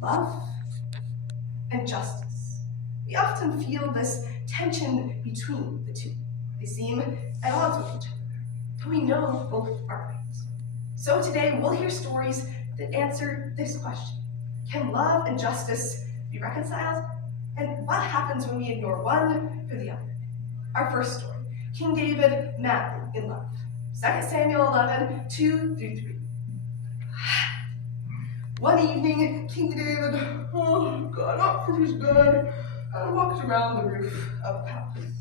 love and justice. We often feel this tension between the two. They seem at odds with each other, but we know both are right. So today we'll hear stories that answer this question. Can love and justice be reconciled? And what happens when we ignore one for the other? Our first story, King David madly in love. 2 Samuel 11, 2-3. One evening, King David got up from his bed and walked around the roof of the palace.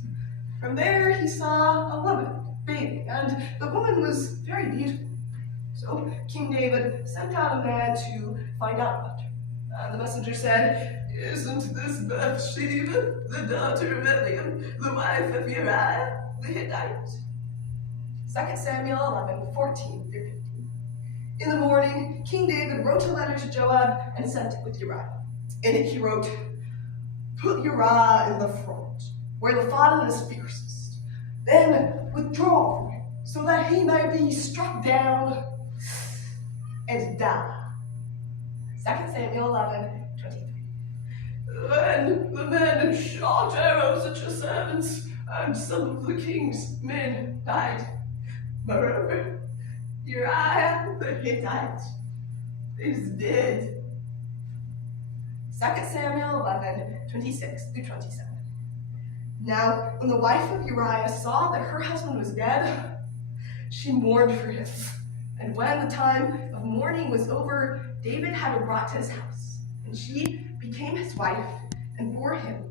From there, he saw a woman bathing, and the woman was very beautiful. So King David sent out a man to find out about her. And the messenger said, "Isn't this Bathsheba, the daughter of Eliam, the wife of Uriah the Hittite?" 2 Samuel 11, 14-15. In the morning, King David wrote a letter to Joab and sent it with Uriah. In it he wrote, "Put Uriah in the front, where the fighting is fiercest. Then withdraw from him, so that he may be struck down and die." 2 Samuel 11, 23. Then the men shot arrows at your servants, and some of the king's men died. Moreover, Uriah the Hittite is dead. 2 Samuel 11, 26-27. Now, when the wife of Uriah saw that her husband was dead, she mourned for him. And when the time of mourning was over, David had her brought to his house, and she became his wife and bore him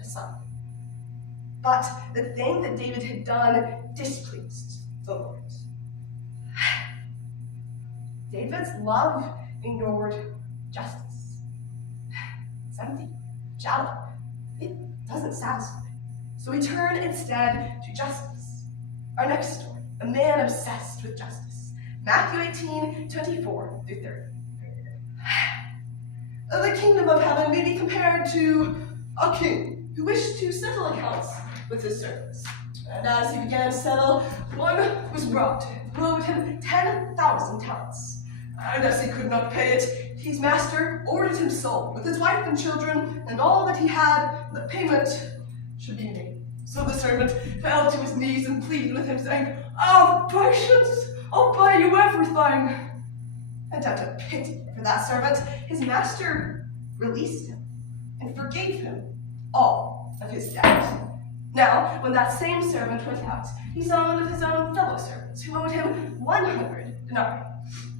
a son. But the thing that David had done displeased the Lord. David's love ignored justice. It's empty, shallow. It doesn't satisfy. So we turn instead to justice. Our next story, a man obsessed with justice. Matthew 18, 24-30. The kingdom of heaven may be compared to a king who wished to settle accounts with his servants. And as he began to settle, one was brought who owed him 10,000 talents. And as he could not pay it, his master ordered him sold with his wife and children and all that he had, that payment should be made. So the servant fell to his knees and pleaded with him, saying, "Have patience, I'll pay you everything." And out of pity for that servant, his master released him and forgave him all of his debt. Now, when that same servant went out, he saw one of his own fellow servants who owed him 100 denarii.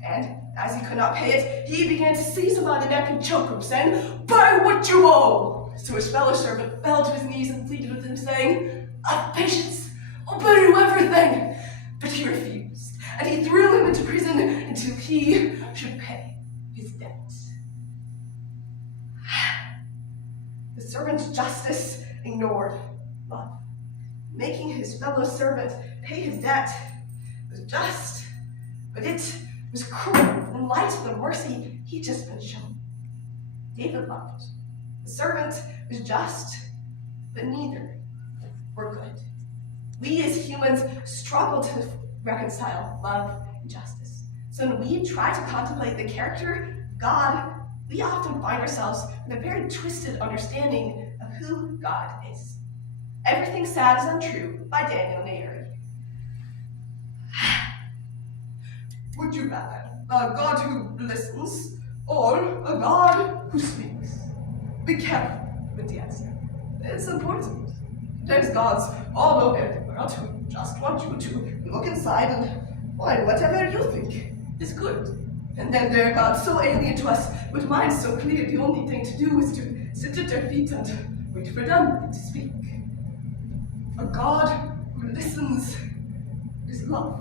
And as he could not pay it, he began to seize him by the neck and choke him, saying, "Pay what you owe." So his fellow servant fell to his knees and pleaded with him, saying, "Have patience, I'll pay you everything." But he refused, and he threw him into prison until he should pay his debt. The servant's justice ignored love. Making his fellow servant pay his debt was just, but it was cruel in light of the mercy he'd just been shown. David loved. The servant was just, but neither were good. We as humans struggle to reconcile love and justice. So when we try to contemplate the character of God, we often find ourselves with a very twisted understanding of who God is. Everything Sad is Untrue by Daniel Nayeri. Would you rather a God who listens or a God who speaks? Be careful with the answer. It's important. There's gods all over the world who just want you to look inside and find whatever you think is good. And then there are gods so alien to us, with minds so clear the only thing to do is to sit at their feet and wait for them to speak. A God who listens is love.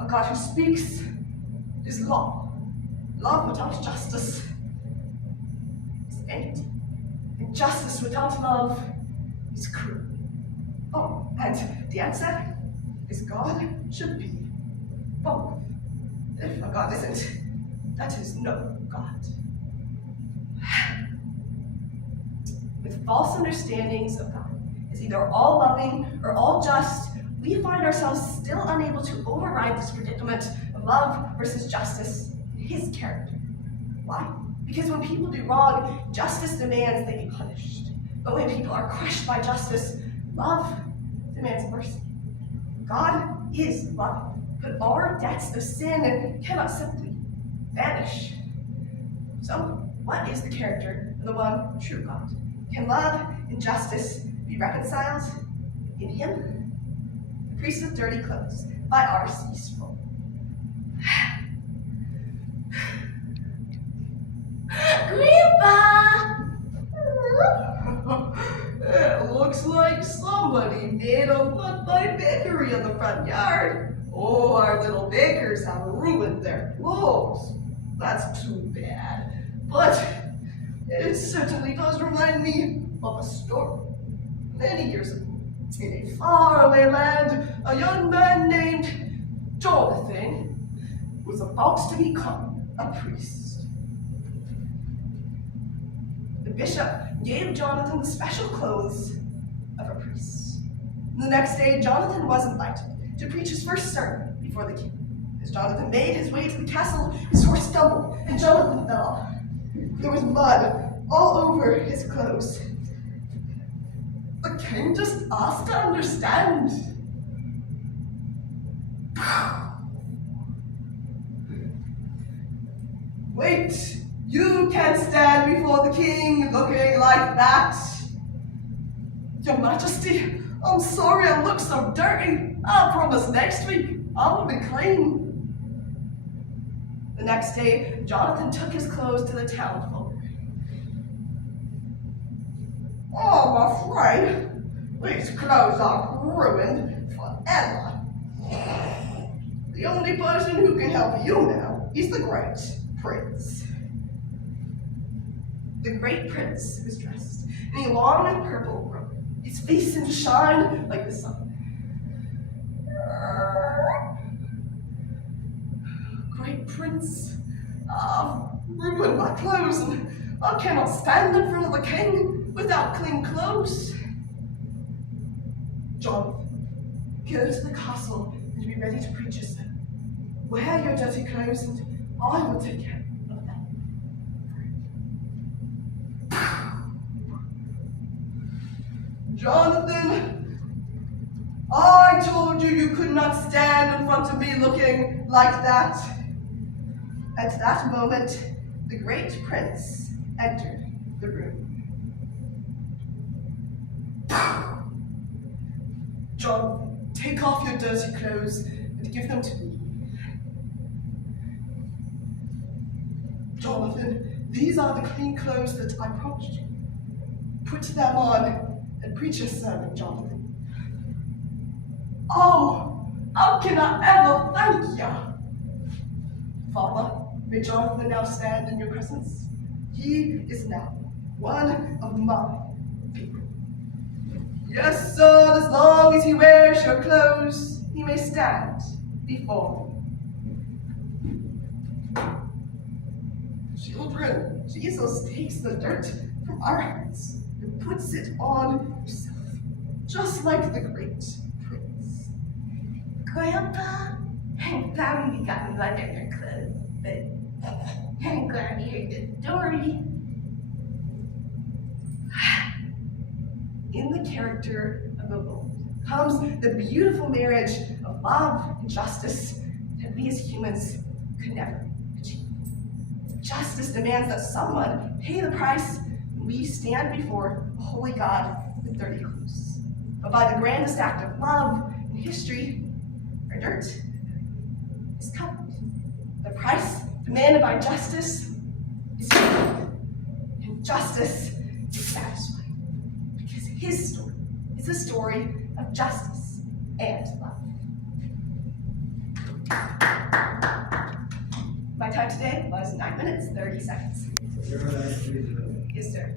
A God who speaks is law. Love without justice is empty. And justice without love is cruel. Oh, and the answer is God should be both. If a God isn't, that is no God. With false understandings of God as either all loving or all just, we find ourselves still unable to override this predicament of love versus justice in his character. Why? Because when people do wrong, justice demands they be punished. But when people are crushed by justice, love demands mercy. God is love, but our debts of sin cannot simply vanish. So, what is the character of the one true God? Can love and justice be reconciled? In him, the priest of dirty clothes, by R.C. Sproul. Grandpa! It looks like somebody made a mud-by bakery in the front yard. Oh, our little bakers have ruined their clothes. That's too bad. But it certainly does remind me of a story. Many years ago, in a faraway land, a young man named Jonathan was about to become a priest. The bishop gave Jonathan the special clothes of a priest. The next day, Jonathan was invited to preach his first sermon before the king. As Jonathan made his way to the castle, his horse stumbled and Jonathan fell. There was mud all over his clothes. The king just asked to understand. Wait, you can't stand before the king looking like that. Your Majesty, I'm sorry I look so dirty. I promise next week I will be clean. The next day, Jonathan took his clothes to the town folk. Oh, I'm afraid these clothes are ruined forever. The only person who can help you now is the great prince. The great prince was dressed in a long purple robe. His face seemed to shine like the sun. Great prince, I've ruined my clothes and I cannot stand in front of the king without clean clothes. Jonathan, go to the castle and be ready to preach your sermon. Wear your dirty clothes and I will take care of them. Jonathan, I told you could not stand in front of me looking like that. At that moment, the great prince entered the room. Jonathan, take off your dirty clothes and give them to me. Jonathan, these are the clean clothes that I promised you. Put them on and preach your sermon, Jonathan. Oh, how can I ever thank you? Father, may Jonathan now stand in your presence. He is now one of my people. Yes, son, as long as he wears your clothes, he may stand before me. Children, Jesus takes the dirt from our hearts and puts it on himself, just like the great prince. Grandpa, I'm glad you got me under your clothes, but I'm glad you heard the story. In the character of the Lord comes the beautiful marriage of love and justice that we as humans could never achieve. Justice demands that someone pay the price when we stand before a holy God with dirty clothes. But by the grandest act of love in history, our dirt is covered. The price demanded by justice is paid, and justice is satisfied. Because his story is a story of justice and love. My time today was 9 minutes, 30 seconds. Yes, sir.